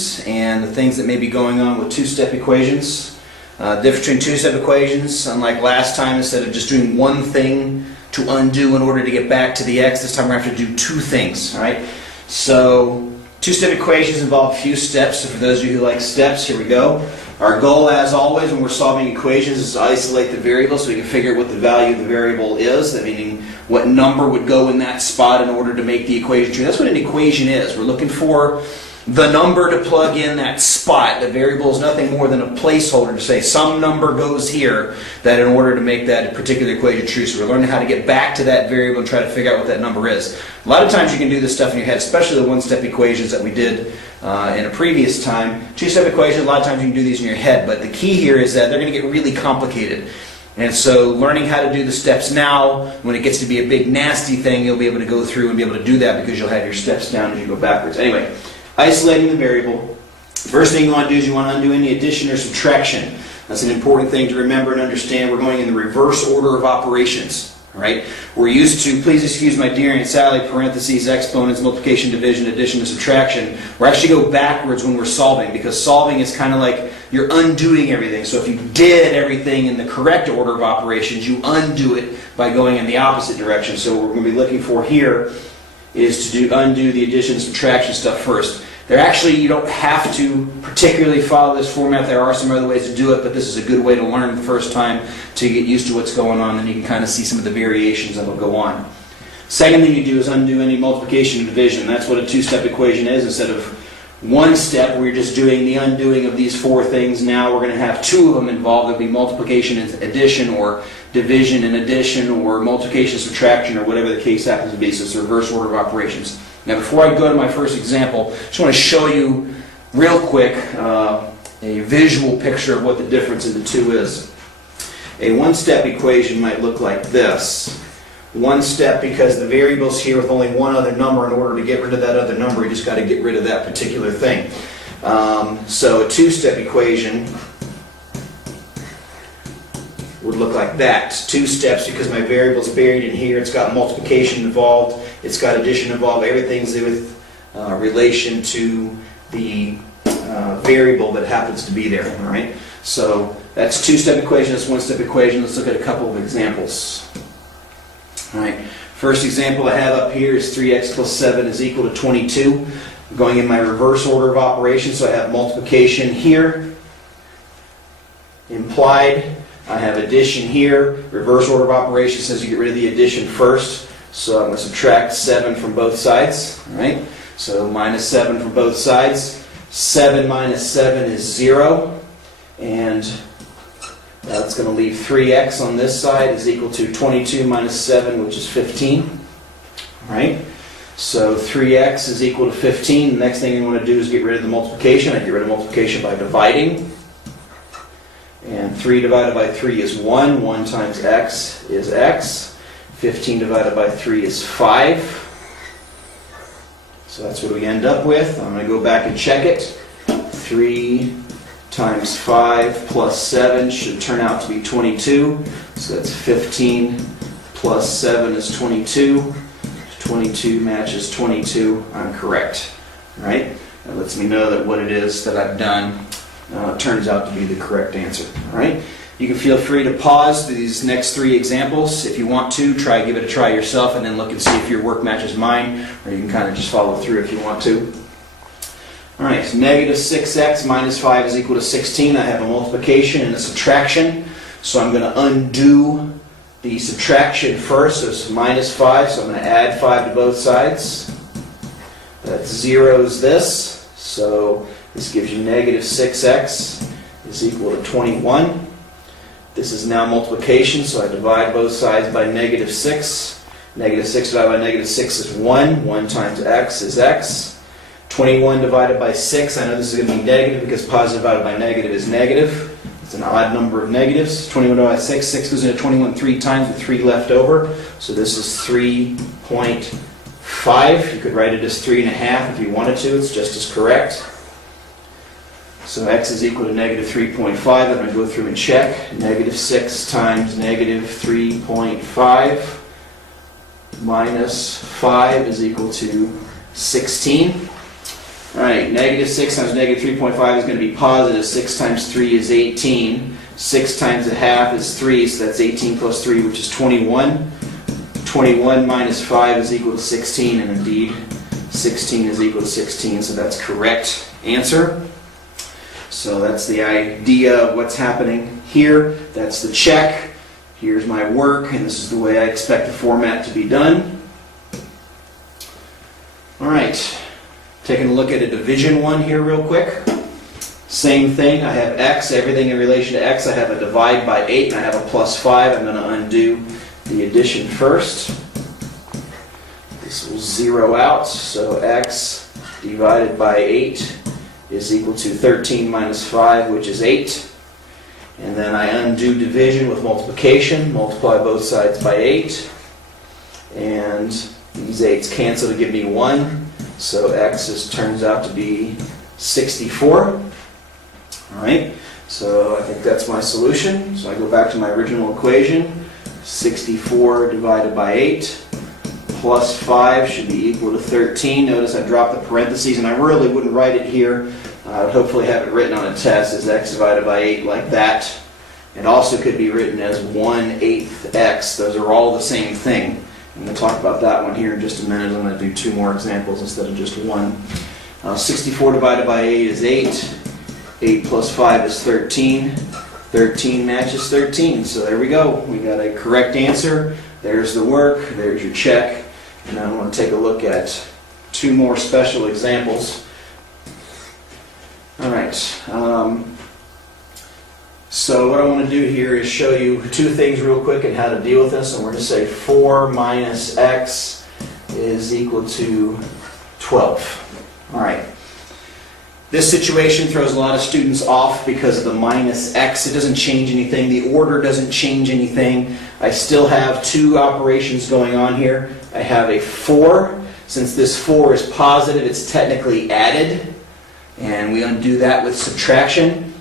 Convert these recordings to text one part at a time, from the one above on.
equations and the things that may be going on with two-step equations. Difference between two-step equations, unlike last time, instead of just doing one thing to undo in order to get back to the x, this time we're going to have to do two things. All right? So two-step equations involve a few steps. So for those of you who like steps, here we go. Our goal, as always, when we're solving equations is to isolate the variable so we can figure out what the value of the variable is, that meaning what number would go in that spot in order to make the equation true. That's what an equation is. We're looking for the number to plug in that spot. The variable is nothing more than a placeholder to say some number goes here, that in order to make that particular equation true. So we're learning how to get back to that variable and try to figure out what that number is. A lot of times you can do this stuff in your head, especially the one-step equations that we did in a previous time. Two-step equations, a lot of times you can do these in your head, but the key here is that they're going to get really complicated. And so learning how to do the steps now, when it gets to be a big nasty thing, you'll be able to go through and be able to do that because you'll have your steps down as you go backwards. Anyway, isolating the variable. First thing you want to do is you want to undo any addition or subtraction. That's an important thing to remember and understand. We're going in the reverse order of operations. All right? We're used to, please excuse my dear Aunt Sally, parentheses, exponents, multiplication, division, addition, and subtraction. We're actually go backwards when we're solving, because solving is kind of like you're undoing everything. So if you did everything in the correct order of operations, you undo it by going in the opposite direction. So what we're going to be looking for here is to undo the addition and subtraction stuff first. They're actually, you don't have to particularly follow this format. There are some other ways to do it, but this is a good way to learn the first time to get used to what's going on, and you can kind of see some of the variations that will go on. Second thing you do is undo any multiplication and division. That's what a two-step equation is. Instead of one step where you're just doing the undoing of these four things, now we're going to have two of them involved. There'll be multiplication and addition, or division and addition, or multiplication and subtraction, or whatever the case happens to be. So it's the reverse order of operations. Now before I go to my first example, I just want to show you real quick a visual picture of what the difference in the two is. A one-step equation might look like this. One step because the variable's here with only one other number. In order to get rid of that other number, you just got to get rid of that particular thing. So a two-step equation would look like that. Two steps because my variable's buried in here. It's got multiplication involved. It's got addition involved. Everything's with relation to the variable that happens to be there. All right. So that's two-step equation. That's one-step equation. Let's look at a couple of examples. All right. First example I have up here is 3x plus 7 is equal to 22. I'm going in my reverse order of operations, so I have multiplication here, implied. I have addition here. Reverse order of operations says you get rid of the addition first. So I'm going to subtract 7 from both sides. All right? So minus 7 from both sides. 7 minus 7 is 0. And that's going to leave 3x on this side is equal to 22 minus 7, which is 15. All right? So 3x is equal to 15. The next thing you want to do is get rid of the multiplication. I get rid of multiplication by dividing. And 3 divided by 3 is 1. 1 times x is x. 15 divided by 3 is 5. So that's what we end up with. I'm going to go back and check it. 3 times 5 plus 7 should turn out to be 22. So that's 15 plus 7 is 22. 22 matches 22. I'm correct. All right? That lets me know that what it is that I've done turns out to be the correct answer. All right? You can feel free to pause these next three examples if you want to. Give it a try yourself, and then look and see if your work matches mine, or you can kind of just follow through if you want to. All right, so negative 6x minus 5 is equal to 16. I have a multiplication and a subtraction, so I'm going to undo the subtraction first. So it's minus 5, so I'm going to add 5 to both sides. That zeros this, so this gives you negative 6x is equal to 21. This is now multiplication, so I divide both sides by negative 6. Negative 6 divided by negative 6 is 1. 1 times x is x. 21 divided by 6, I know this is going to be negative because positive divided by negative is negative. It's an odd number of negatives. 21 divided by 6, 6 goes into 21 3 times with 3 left over. So this is 3.5. You could write it as 3.5 if you wanted to. It's just as correct. So x is equal to negative 3.5. I'm going to go through and check. Negative 6 times negative 3.5 minus 5 is equal to 16. All right, negative 6 times negative 3.5 is going to be positive. 6 times 3 is 18. 6 times a half is 3, so that's 18 plus 3, which is 21. 21 minus 5 is equal to 16, and indeed 16 is equal to 16, so that's correct answer. So that's the idea of what's happening here. That's the check. Here's my work, and this is the way I expect the format to be done. All right, taking a look at a division one here real quick. Same thing, I have x, everything in relation to x. I have a divide by 8, and I have a plus 5. I'm going to undo the addition first. This will zero out, so x divided by 8 is equal to 13 minus 5, which is 8. And then I undo division with multiplication, multiply both sides by 8. And these 8's cancel to give me 1, so x turns out to be 64. Alright, so I think that's my solution. So I go back to my original equation. 64 divided by 8 plus 5 should be equal to 13. Notice I dropped the parentheses, and I really wouldn't write it here. I would hopefully have it written on a test as x divided by 8 like that. It also could be written as 1/8 x. Those are all the same thing. I'm going to talk about that one here in just a minute. I'm going to do 2 more examples instead of just 1. 64 divided by 8 is 8. 8 plus 5 is 13. 13 matches 13. So there we go. We got a correct answer. There's the work. There's your check. And now I want to take a look at 2 more special examples. All right. So what I want to do here is show you 2 things real quick and how to deal with this. And we're going to say 4 minus x is equal to 12. All right. This situation throws a lot of students off because of the minus x. It doesn't change anything. The order doesn't change anything. I still have 2 operations going on here. I have a 4. Since this 4 is positive, it's technically added. And we undo that with subtraction.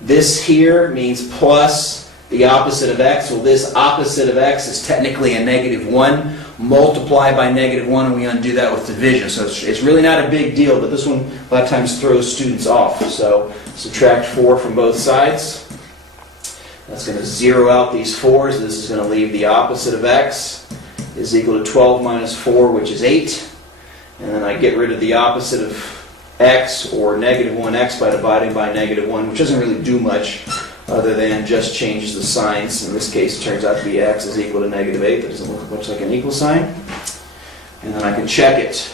This here means plus the opposite of x. Well, this opposite of x is technically a -1. Multiply by -1, and we undo that with division. So it's really not a big deal, but this one a lot of times throws students off. So subtract 4 from both sides. That's going to zero out these 4s. This is going to leave the opposite of x is equal to 12 minus 4, which is 8. And then I get rid of the opposite of x, or -1x, by dividing by -1, which doesn't really do much other than just changes the signs. In this case, it turns out to be x is equal to -8. That doesn't look much like an equal sign. And then I can check it.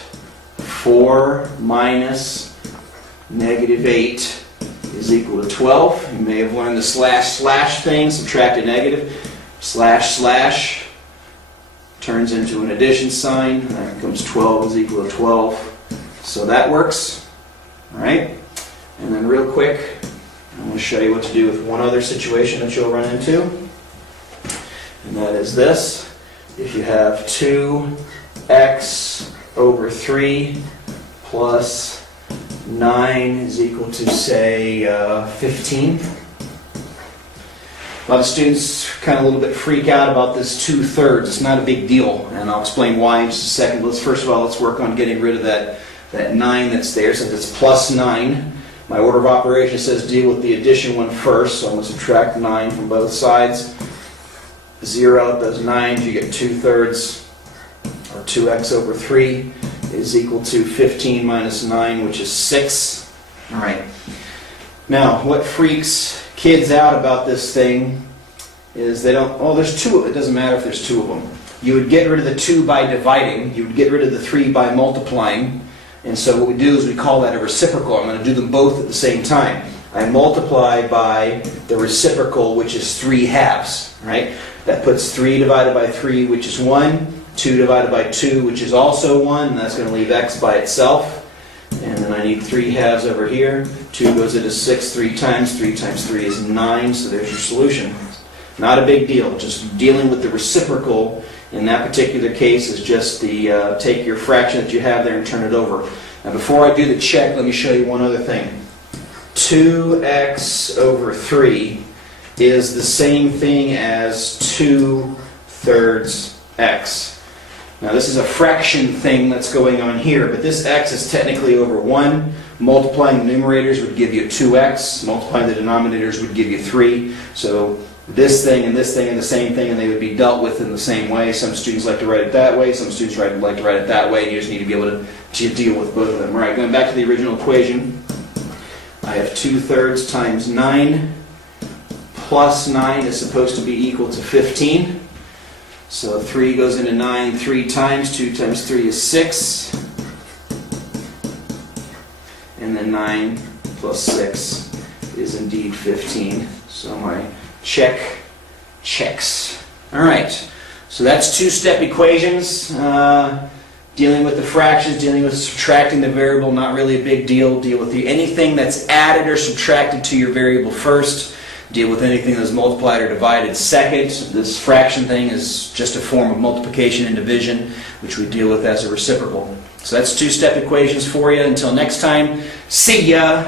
4 minus -8 is equal to 12. You may have learned the slash thing. Subtract a negative. Slash turns into an addition sign. That becomes 12 is equal to 12. So that works. All right. And then real quick, I'm going to show you what to do with one other situation that you'll run into. And that is this. If you have 2x over 3 plus 9 is equal to, say, 15. A lot of students kind of a little bit freak out about this 2/3. It's not a big deal, and I'll explain why in just a second. First of all, let's work on getting rid of that 9 that's there, since it's plus 9. My order of operation says deal with the addition one first, so I'm going to subtract 9 from both sides. Zero out those 9s, you get 2/3, or 2x over 3 is equal to 15 minus 9, which is 6. All right. Now, what freaks kids out about this thing is they don't, oh, there's 2 of it. It doesn't matter if there's 2 of them. You would get rid of the 2 by dividing. You would get rid of the 3 by multiplying. And so what we do is we call that a reciprocal. I'm going to do them both at the same time. I multiply by the reciprocal, which is 3/2, right? That puts 3 divided by 3, which is 1, 2 divided by 2, which is also 1, and that's going to leave x by itself. And then I need 3/2 over here. 2 goes into 6 3 times. 3 times 3 is 9, so there's your solution. Not a big deal. Just dealing with the reciprocal in that particular case is just the take your fraction that you have there and turn it over. Now before I do the check, let me show you one other thing. 2x over 3 is the same thing as 2/3 x. Now this is a fraction thing that's going on here, but this x is technically over 1. Multiplying the numerators would give you 2x. Multiplying the denominators would give you 3. So this thing and this thing are the same thing, and they would be dealt with in the same way. Some students like to write it that way. Some students like to write it that way. And you just need to be able to deal with both of them. All right, going back to the original equation, I have 2/3 times 9 plus 9 is supposed to be equal to 15. So 3 goes into 9 3 times. 2 times 3 is 6. And then 9 plus 6 is indeed 15. So my check checks. All right. So that's two-step equations. Dealing with the fractions, dealing with subtracting the variable, not really a big deal. Deal with anything that's added or subtracted to your variable first. Deal with anything that's multiplied or divided second. This fraction thing is just a form of multiplication and division, which we deal with as a reciprocal. So that's two-step equations for you. Until next time, see ya!